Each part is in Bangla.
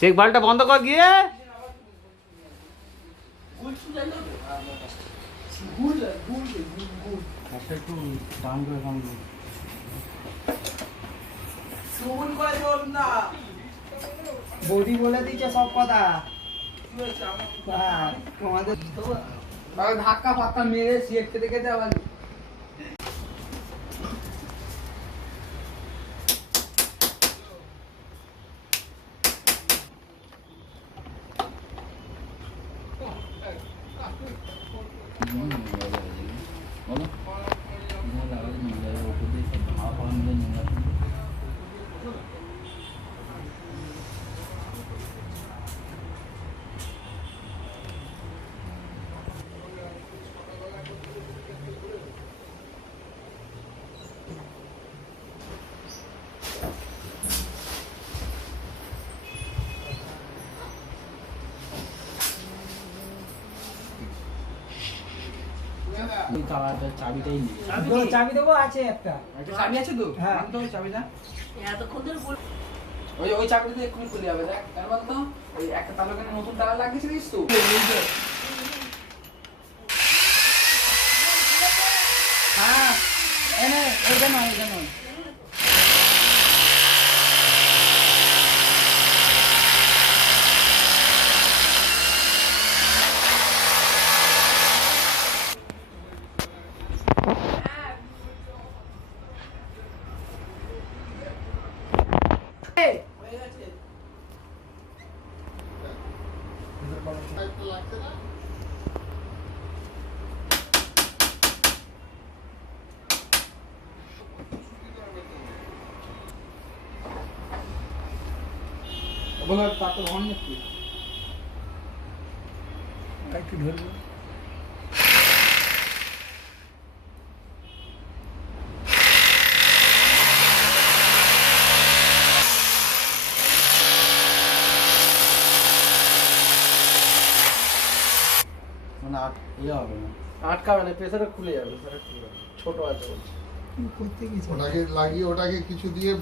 চেক বালটা বন্ধ কর গিয়ে। বৌদি বলে দিচ্ছে সব কথা। তোমাদের ধাক্কা ফাক্কা মেরে সিট খেতে খেতে আবার চাবিটাই নেই। চাবি দেবো আছে একটা চাবি আছে তো? হ্যাঁ চাবি না ওই চাবিটা দিয়ে এক্ষুনি খুলে যাবে। দেখ কেন বলতো ওই একটা তালা নতুন তালা লাগিয়েছে দিস তো। হ্যাঁ এনে এইটা নয় এইটা নয়। বলার তারপর হন নাকি একটু ধরবো। মানে ইয়ে হবে না, আটকাবে না, প্রেসারে খুলে যাবে, ছোট আছে বলছে। ওটাকে লাগিয়ে ওটাকে কিছু দিয়ে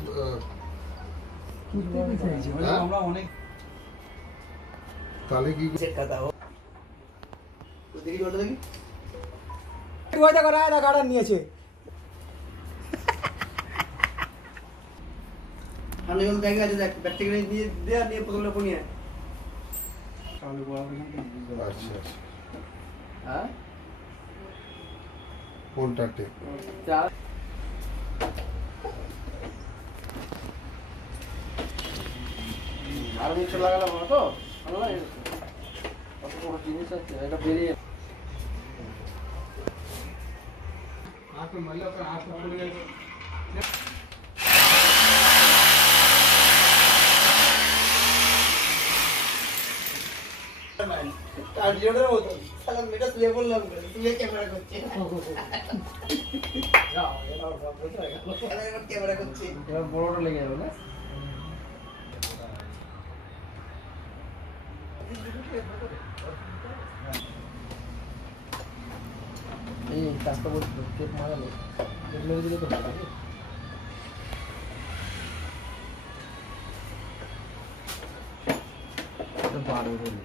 আমরা অনেক তাহলে কি দেখি ওটা দেখি গার্ডার নিয়েছে। আমি যখন দেখে আছে দেখ ব্যাগ থেকে নিয়ে দেয়া নিয়ে প্রথমটা কোন নিয়ে আচ্ছা আচ্ছা হ্যাঁ কোনটাতে আর নিচে লাগালাম না তো ভালো লাগে কত বড় জিনিস আছে এটা বেরিয়ে হাত মারলে ওকে হাত পড়ে গেছে আর জোরের মতো সালা মেটা তুলে বললাম তুই ক্যামেরা করছিস যাও এবার বলতে গেল এবার ক্যামেরা করছি এবার বড়টা লেগে যাবে না এই কাজটা বলতে টেপ মারালো এগুলো দিলে তো হবে এটা 12 ভোল্ট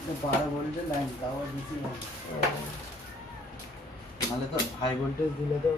এটা 12 ভোল্টের লাইন তাও ডিসি লাইন নাহলে তো হাই ভোল্টেজ দিলে তো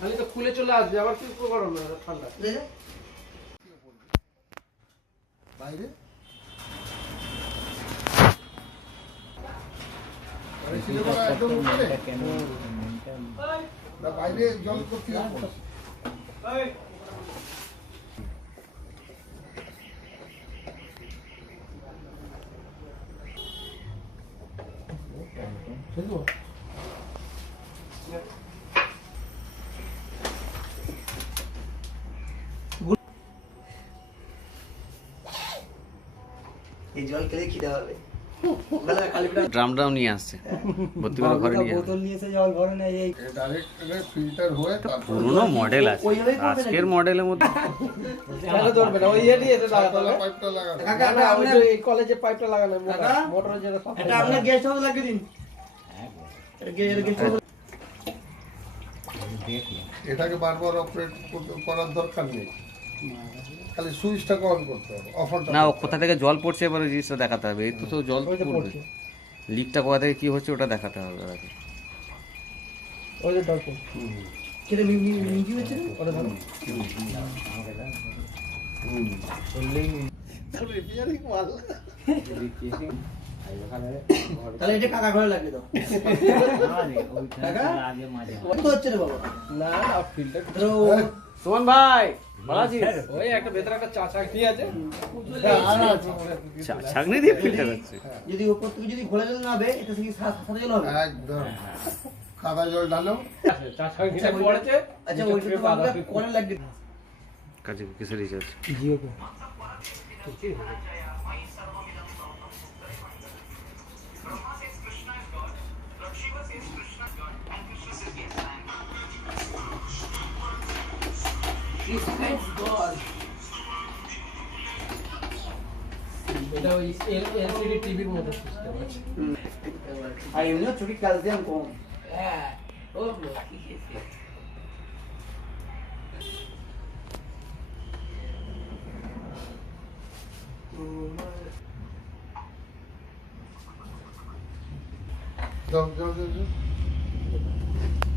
খালি তো খুলে চলে আসবে আবার কি গরম ঠান্ডা বাইরে একদম উপরে? না, বাইরে জল করতে হবে। এই জল খেলে খিদে হবে। ড্রাম নিয়ে আসছে, ভর্তি করে ঘরে নিয়ে যাবে। বোতল নিয়ে এসে জল ভরে নেয় এই ডাইরেক্ট ফিল্টার হয়ে তারপর পুরোনো মডেল আছে, আজকের মডেলের মধ্যে কেন ধরবে না? ওই দিয়ে এসে লাগাতে হবে। পাইপটা লাগানো। কাকা, না, ওই যে এই কলেজে পাইপটা লাগানো কাকা? মোটরের যেটা সব এটা আপনার গেস্ট হাউস লাগিয়ে দিন। এটা গেস্ট হাউস এটাকে বারবার অপারেট করার দরকার নেই, খালি সুইচটাকে অন করতে হবে, অফারটা না, ও কোথা থেকে জল পড়ছে এবার ওই জিনিসটা দেখাতে হবে। এই তো জল পড়বে, লিকটা কোথা থেকে কি হচ্ছে ওটা দেখাতে হবে আগে। ওই যে ডলফিন কেটে মিঞ্জি হচ্ছে না? ওটা ধরো। তাহলে এটা কাকা ঘরে লাগিয়ে দাও। কাকা? কত হচ্ছে রে বাবা? না না ফিল্টার ধরো সুমন ভাই ভালো আছিস? ওই একটা ভেতরে একটা চা চাকরি আছে। ছাগনি দিয়ে ফিল্টার হচ্ছে। যদি উপর থেকে যদি ঘোলা জল না হবে, এটা থেকে সাদা জল হবে। একদম কাদা জল ঢালো। চা চাকরিটা পড়েছে। আচ্ছা ওইটা তো আমাকে করে লাগিয়ে দিন। কাজে কিসের রিচার্জ? এটা ওই এলসিডি টিভির মতো সিস্টেম আছে। আর এমনিও চুরি ক্যালসিয়াম কম। জল জল জল জল।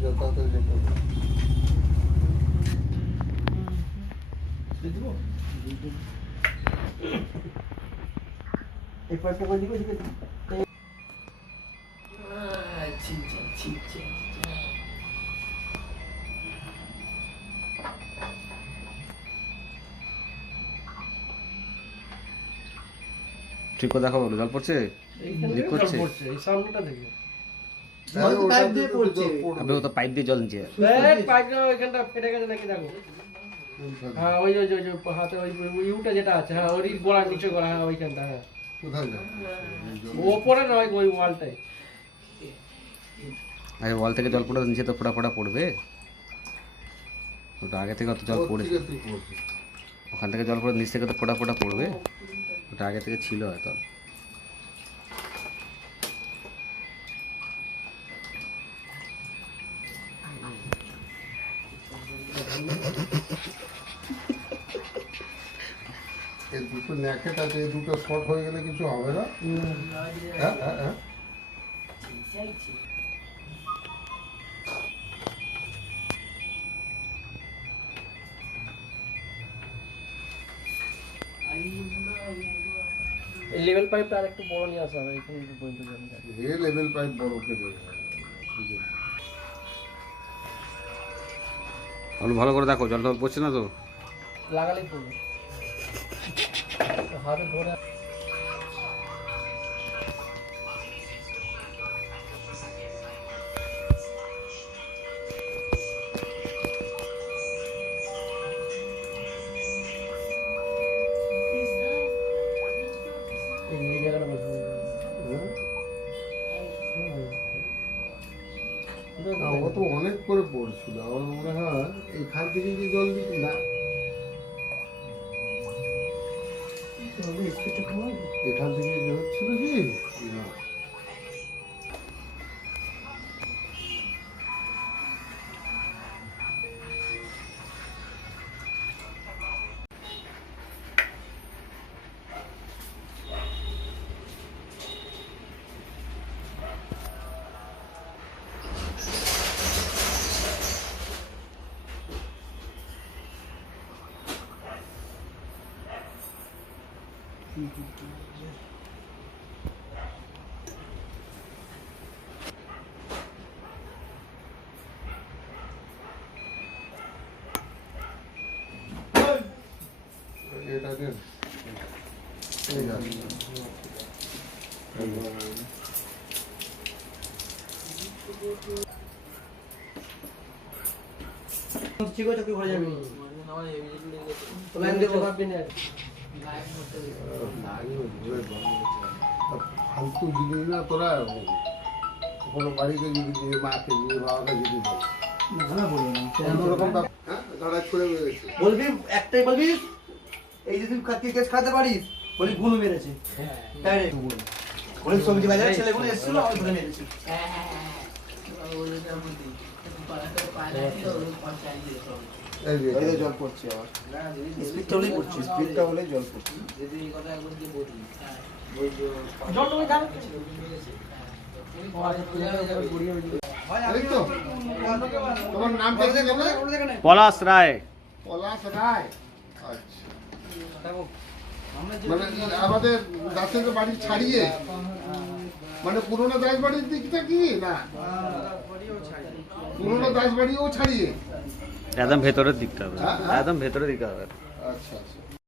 জল তাড়াতাড়ি জল করো। এই পাশটা করে দিবো, দিবো। ঠিক করে দেখাবো, জল পড়ছে, লিক করছে। এই সামনেটা দেখো। জল তো পাইপ দিয়ে পড়ছে। আবে ও তো পাইপ দিয়ে জল নিচে যাচ্ছে। এই পাইপটা ওইখানটা ফেটে গেছে নাকি দেখো। হ্যাঁ ওই ওই ওই হাতে ওই ইউটা যেটা আছে, হ্যাঁ ওই গোড়ার নিচে গোড়া, হ্যাঁ ওইখানটা, হ্যাঁ কোথায় যাও? ওপরে নয় ওই ওয়ালটাই। আরে ওয়াল থেকে জল পড়ে তো নিচে তো ফোঁটা ফোঁটা পড়বে। ওটা আগে থেকে অত জল ওর পড়েছে, থেকে তুই পড়ছিস। ওখান থেকে জল পড়ে নিচ থেকে তো ফোঁটা ফোঁটা পড়বে। ওটা আগে থেকে ছিল হয়তো। এই দুটো ন্যাকেট আছে, এই দুটো শর্ট হয়ে গেলে কিছু হবে না। হ্যাঁ হ্যাঁ হ্যাঁ। এই লেভেল পাইপটা আর একটু বড় নিয়ে আসা হবে, এখানে পর্যন্ত জল যায়। এ লেভেল পাইপ বড় করে ভালো ভালো করে দেখো, জল টল পড়ছে না তো। লাগালেই পড়বে। হাতে ধরে এই জায়গাটা বসে ও তো অনেক করে পড়ছিল, আমার মনে হয় এখান থেকে কি জল দিচ্ছি না, এখান থেকে যে হচ্ছিল কি না। এটা দেন এই আছে। ঠিক আছে তুই ঘরে যাবি লাইন দেখতে পারবি না ফালতু জিনিস না তোরা কোনো বাড়িতে যদি দিয়ে মাকে দিয়ে বাবাকে যদি বল না বলবো না অন্যরকম হ্যাঁ ধরাজ করে বেড়েছে বলবি একটাই বলবি এই যে তুই ক্রিকেট খেলাতে পারিস বলি গুলো মেরেছে ডাইরেক্ট বলি সবজি বাজারে ছেলেগুলো এসেছিল আমি ধরে মেরেছি এই যে এই যে জল পড়ছে আবার স্পিডটা হলেই পড়ছে স্পিডটা হলে জল পড়ছে যদি এই কথা একবার দিয়ে বলি জল তুমি খাবে এই তো তোমার নামটা কি জানো পলাশ রায়। পলাশ রায় আচ্ছা মানে আমাদের দাসের বাড়ি ছাড়িয়ে মানে পুরোনো দাস বাড়ির দিকটা কি না পুরোনো দাস বাড়িও ছাড়িয়ে একদম ভেতরের দিকটা হবে, হ্যাঁ? একদম ভেতরের দিকটা হবে। আচ্ছা আচ্ছা